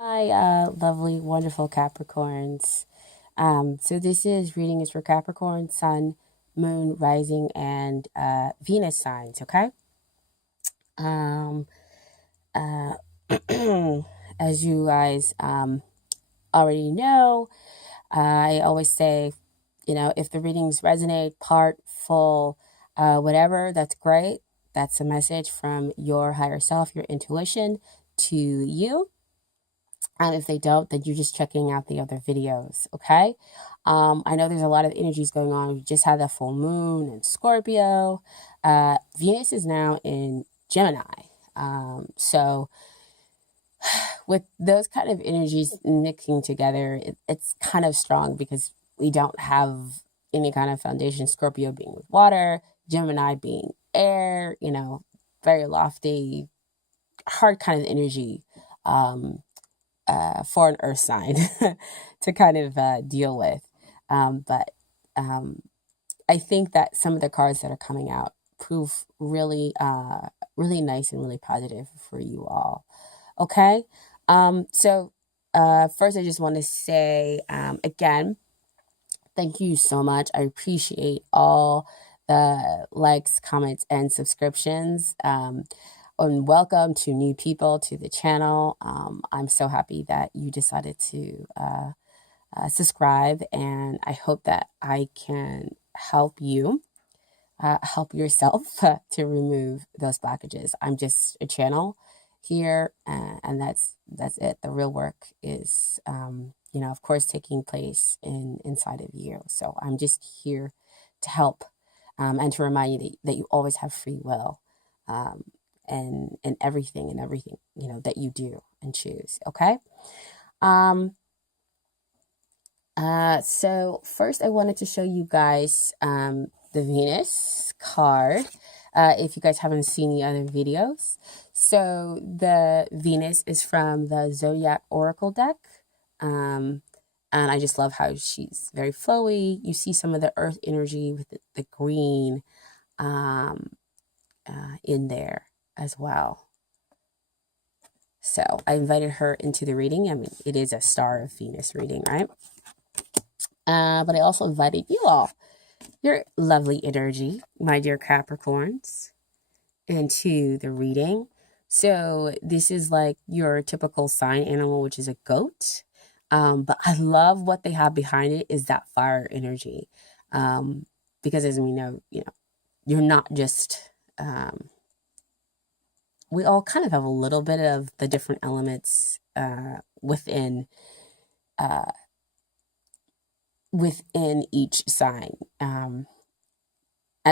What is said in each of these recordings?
Hi, lovely, wonderful Capricorns. So this reading is for Capricorn, Sun, Moon, Rising, and Venus signs. Okay. Um, uh, as you guys already know, I always say, if the readings resonate, part, full, whatever, that's great. That's a message from your higher self, your intuition to you. And if they don't, then you're just checking out the other videos, okay? I know there's a lot of energies going on. We just had the full moon in Scorpio. Venus is now in Gemini. So with those kind of energies mixing together, it's kind of strong because we don't have any kind of foundation. Scorpio being with water, Gemini being air, very lofty, hard kind of energy. For an earth sign to kind of deal with. But I think that some of the cards that are coming out prove really nice and really positive for you all. Okay. So first, I just want to say again, thank you so much. I appreciate all the likes, comments, and subscriptions. And welcome to new people to the channel. I'm so happy that you decided to subscribe, and I hope that I can help you help yourself to remove those blockages. I'm just a channel here, and that's it. The real work is, of course, taking place inside of you. So I'm just here to help and to remind you that you always have free will. And everything that you do and choose. Okay. So first I wanted to show you guys the Venus card. If you guys haven't seen the other videos. So the Venus is from the Zodiac Oracle deck. And I just love how she's very flowy. You see some of the earth energy with the green in there as well. So I invited her into the reading. I mean, it is a Star of Venus reading, right? But I also invited you all, your lovely energy, my dear Capricorns, into the reading. So this is like your typical sign animal, which is a goat. But I love what they have behind it is that fire energy. Because as we know, you're not just we all kind of have a little bit of the different elements uh, within each sign. And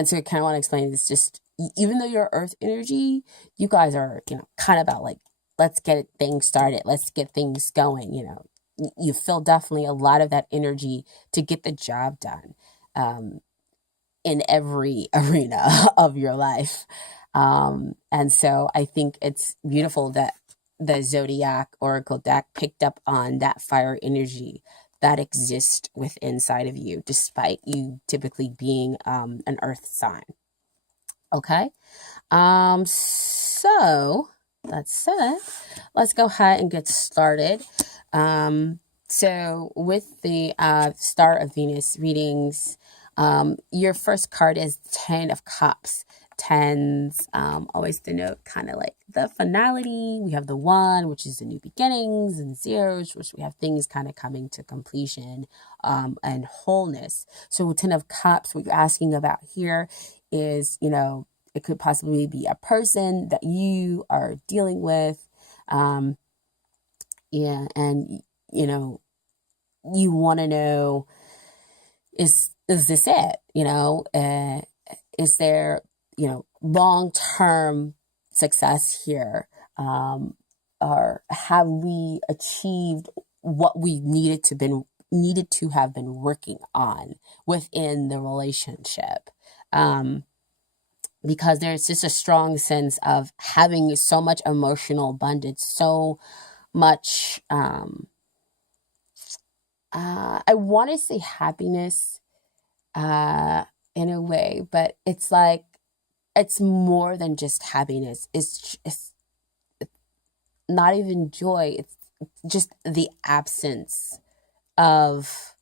so I kind of want to explain this. Just even though you're earth energy, you guys are, kind of about like, let's get things started. Let's get things going. You feel definitely a lot of that energy to get the job done in every arena of your life. And so I think it's beautiful that the Zodiac Oracle deck picked up on that fire energy that exists within inside of you, despite you typically being an earth sign. Okay. So that said, let's go ahead and get started. So with the Star of Venus readings, your first card is 10 of Cups. Tens always denote kind of like the finality. We have the 1, which is the new beginnings, and zeros, which we have things kind of coming to completion and wholeness. So with 10 of Cups, what you're asking about here is, it could possibly be a person that you are dealing with. Yeah, and you want to know, is this it? Is there long-term success here, or have we achieved what we needed to have been working on within the relationship? Because there's just a strong sense of having so much emotional abundance, so much I want to say happiness in a way, but it's like it's more than just happiness. It's not even joy. It's just the absence of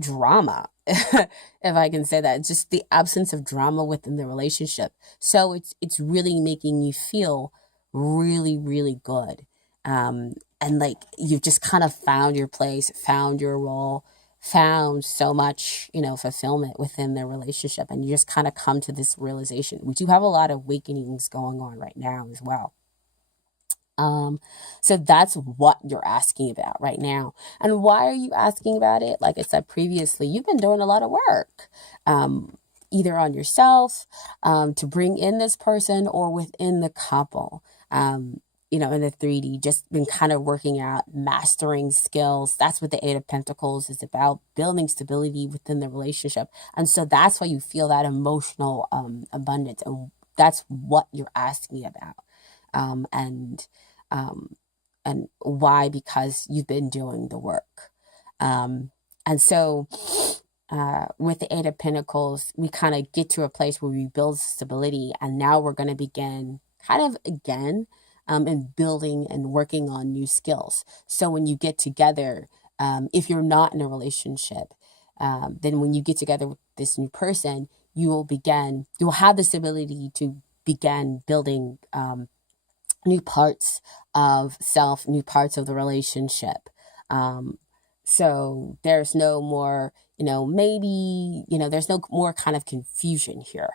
drama, if I can say that, just the absence of drama within the relationship. So it's really making you feel really, really good. And like you've just kind of found your place, found your role, found so much, fulfillment within the relationship. And you just kind of come to this realization. We do have a lot of awakenings going on right now as well. Um, so that's what you're asking about right now. And why are you asking about it? Like I said previously, you've been doing a lot of work, um, either on yourself, to bring in this person or within the couple. In the 3D, just been kind of working out, mastering skills. That's what the Eight of Pentacles is about, building stability within the relationship. And so that's why you feel that emotional abundance. And that's what you're asking about. Um, and um, and why? Because you've been doing the work. Um, and so with the Eight of Pentacles, we kind of get to a place where we build stability, and now we're going to begin kind of again and building and working on new skills. So when you get together, if you're not in a relationship, then when you get together with this new person, you will have this ability to begin building new parts of self, new parts of the relationship. Um, so there's no more, there's no more kind of confusion here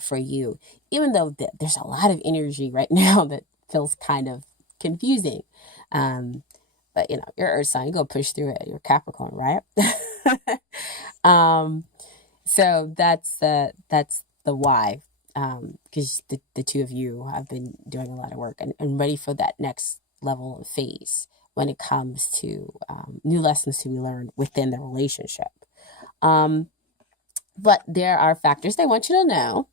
for you, even though there's a lot of energy right now that feels kind of confusing. Um, but, your earth sign, you go push through it. You're Capricorn, right? um, so that's the why, because the two of you have been doing a lot of work and ready for that next level of phase when it comes to new lessons to be learned within the relationship. Um, but there are factors they want you to know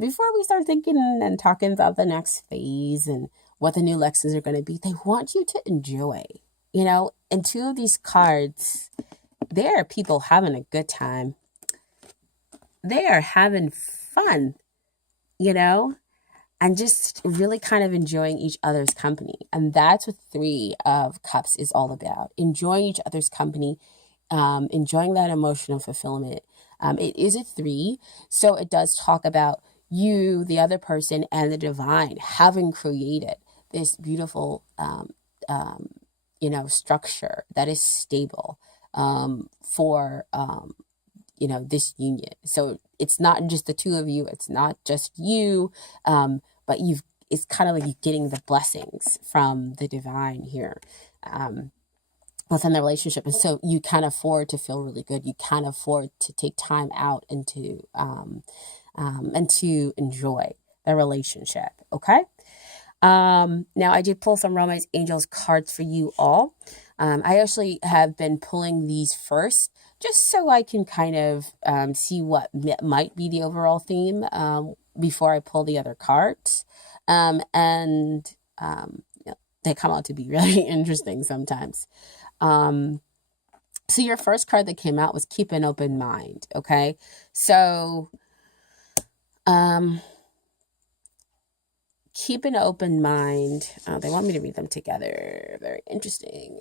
before we start thinking and talking about the next phase and what the new lessons are going to be. They want you to enjoy, and two of these cards, there are people having a good time. They are having fun, you know, and just really kind of enjoying each other's company. And that's what Three of Cups is all about, enjoying each other's company, enjoying that emotional fulfillment. It is a three, so it does talk about you, the other person, and the divine having created this beautiful, structure that is stable for this union. So it's not just the two of you, it's not just you, but it's kind of like you getting the blessings from the divine here within the relationship. And so you can afford to feel really good. You can afford to take time out and to enjoy the relationship. Okay. Now I did pull some Romance Angels cards for you all. I actually have been pulling these first just so I can kind of see what might be the overall theme before I pull the other cards. And they come out to be really interesting sometimes. So your first card that came out was Keep an Open Mind. Okay. So, keep an open mind. They want me to read them together. Very interesting.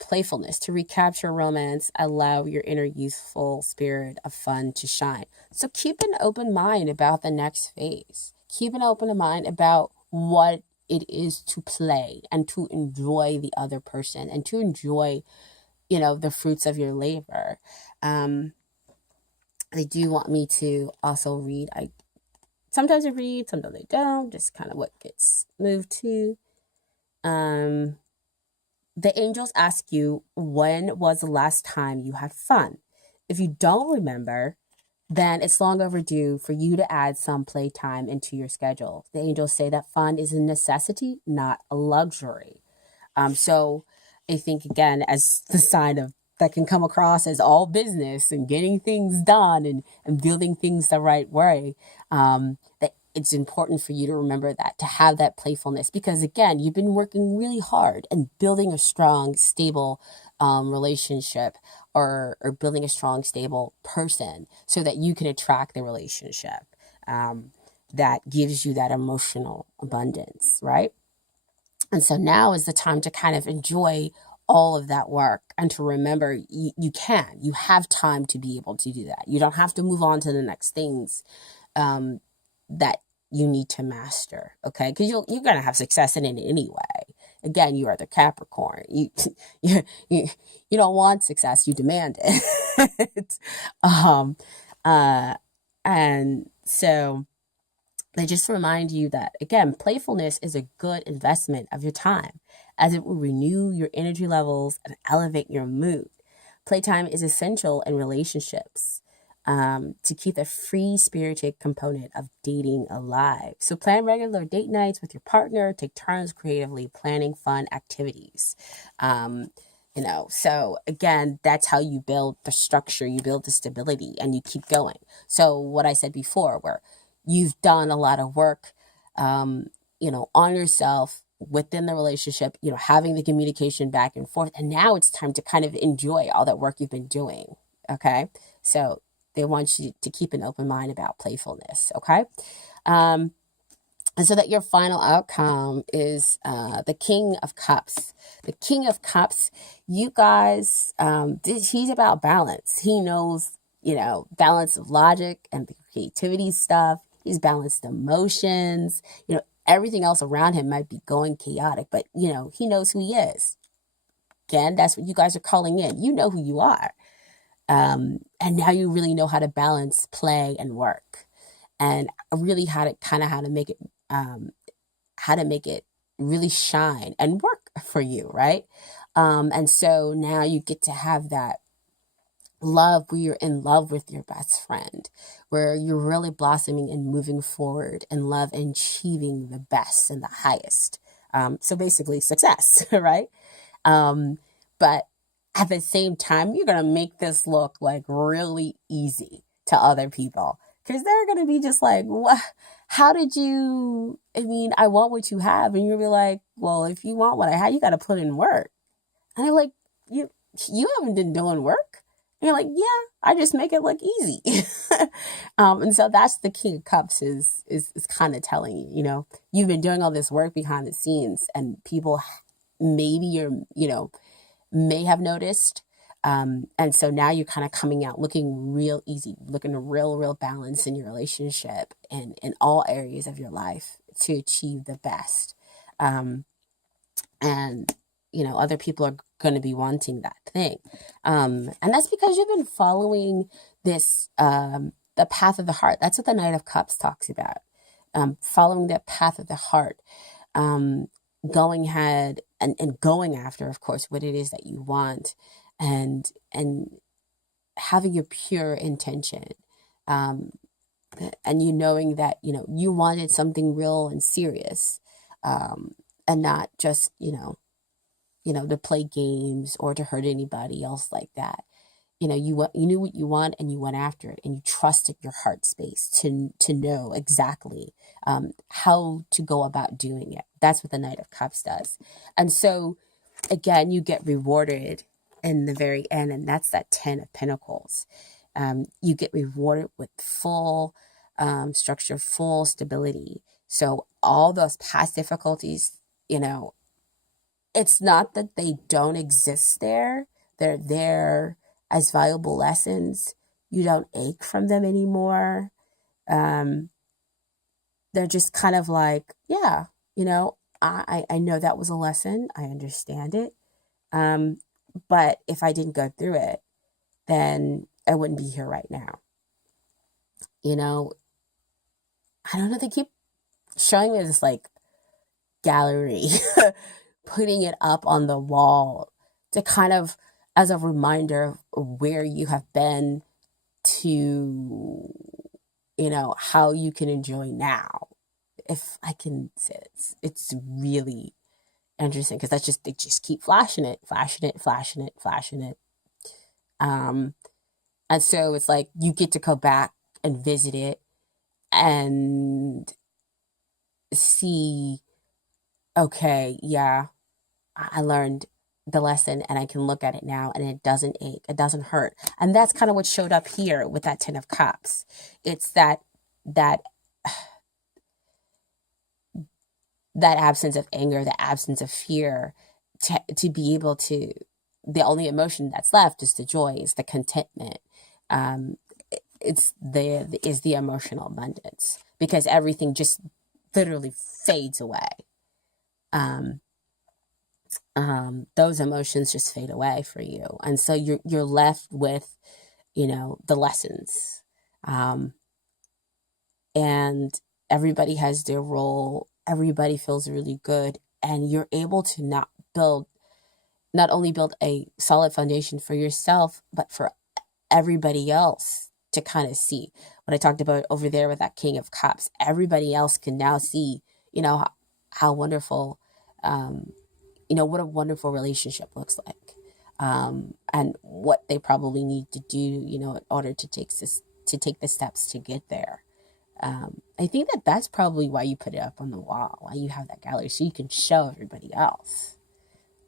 Playfulness. To recapture romance, allow your inner youthful spirit of fun to shine. So keep an open mind about the next phase. Keep an open mind about what it is to play and to enjoy the other person and to enjoy, the fruits of your labor. They do want me to also read. Sometimes I read, sometimes I don't, just kind of what gets moved to. The angels ask you, when was the last time you had fun? If you don't remember, then it's long overdue for you to add some playtime into your schedule. The angels say that fun is a necessity, not a luxury. So I think, again, as the sign of that can come across as all business and getting things done and building things the right way, that it's important for you to remember that, to have that playfulness, because again, you've been working really hard and building a strong, stable relationship or building a strong, stable person so that you can attract the relationship that gives you that emotional abundance, right? And so now is the time to kind of enjoy all of that work and to remember you have time to be able to do that. You don't have to move on to the next things um, that you need to master, okay? Because you're going to have success in it anyway. Again, you are the Capricorn. You, you, you don't want success, you demand it. um, uh, and so they just remind you that, again, playfulness is a good investment of your time as it will renew your energy levels and elevate your mood. Playtime is essential in relationships to keep the free spirited component of dating alive. So plan regular date nights with your partner, take turns creatively planning fun activities. So again, that's how you build the structure, you build the stability, and you keep going. So what I said before, where you've done a lot of work, on yourself within the relationship, having the communication back and forth. And now it's time to kind of enjoy all that work you've been doing. Okay. So they want you to keep an open mind about playfulness. Okay. And so that your final outcome is the King of Cups. The King of Cups, you guys, he's about balance. He knows, balance of logic and the creativity stuff. He's balanced emotions. Everything else around him might be going chaotic, but, he knows who he is. Again, that's what you guys are calling in. You know who you are. And now you really know how to balance play and work, and really how to make it really shine and work for you, right? And so now you get to have that love where you're in love with your best friend, where you're really blossoming and moving forward in love and achieving the best and the highest. So basically success, right? But at the same time, you're going to make this look like really easy to other people, because they're going to be just like, what? How did you, I want what you have. And you'll be like, well, if you want what I have, you got to put in work. And they're like, you haven't been doing work. And you're like, yeah, I just make it look easy. And so that's the King of Cups is kind of telling you, you've been doing all this work behind the scenes, and people maybe may have noticed. And so now you're kind of coming out looking real easy, looking a real balance in your relationship and in all areas of your life to achieve the best. And other people are going to be wanting that thing. And that's because you've been following this, the path of the heart. That's what the Knight of Cups talks about. Following the path of the heart, going ahead and going after, of course, what it is that you want, and having your pure intention. And knowing that, you wanted something real and serious, and not just, to play games or to hurt anybody else like that. You knew what you want, and you went after it, and you trusted your heart space to know exactly how to go about doing it. That's what the Knight of Cups does. And so, again, you get rewarded in the very end, and that's that 10 of Pentacles. You get rewarded with full structure, full stability. So all those past difficulties, it's not that they don't exist there. They're there as valuable lessons. You don't ache from them anymore. They're just kind of like, yeah, I know that was a lesson. I understand it. But if I didn't go through it, then I wouldn't be here right now. I don't know. They keep showing me this like gallery, putting it up on the wall to kind of as a reminder of where you have been to, how you can enjoy now. If I can say it, it's really interesting because they just keep flashing it. And so it's like you get to go back and visit it and see, okay, yeah, I learned the lesson and I can look at it now and it doesn't ache, it doesn't hurt. And that's kind of what showed up here with that 10 of Cups. It's that that absence of anger, the absence of fear, to be able to, the only emotion that's left is the joy, is the contentment. Um, it's the emotional abundance, because everything just literally fades away. Um, those emotions just fade away for you, and so you're left with, the lessons. Um, and everybody has their role. Everybody feels really good, and you're able to not only build a solid foundation for yourself, but for everybody else to kind of see what I talked about over there with that King of Cups. Everybody else can now see, how wonderful, what a wonderful relationship looks like, and what they probably need to do, in order to take the steps to get there. I think that that's probably why you put it up on the wall, why you have that gallery, so you can show everybody else.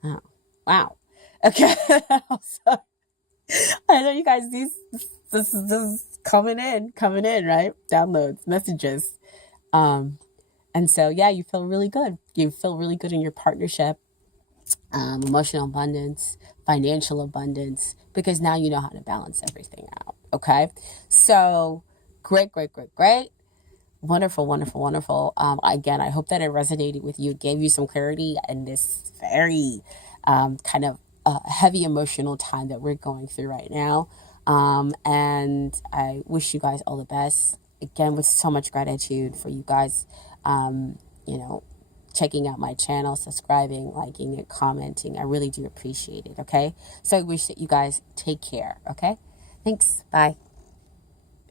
Oh, wow. Okay. So, I know you guys, this is coming in, right? Downloads, messages. Um, and so, yeah, you feel really good. You feel really good in your partnership, emotional abundance, financial abundance, because now you know how to balance everything out. Okay. So, great, great, great, great. Wonderful, wonderful, wonderful. Again, I hope that it resonated with you, gave you some clarity in this very kind of heavy emotional time that we're going through right now. And I wish you guys all the best. Again, with so much gratitude for you guys, you know, checking out my channel, subscribing, liking it, commenting. I really do appreciate it. Okay. So I wish that you guys take care. Okay. Thanks. Bye.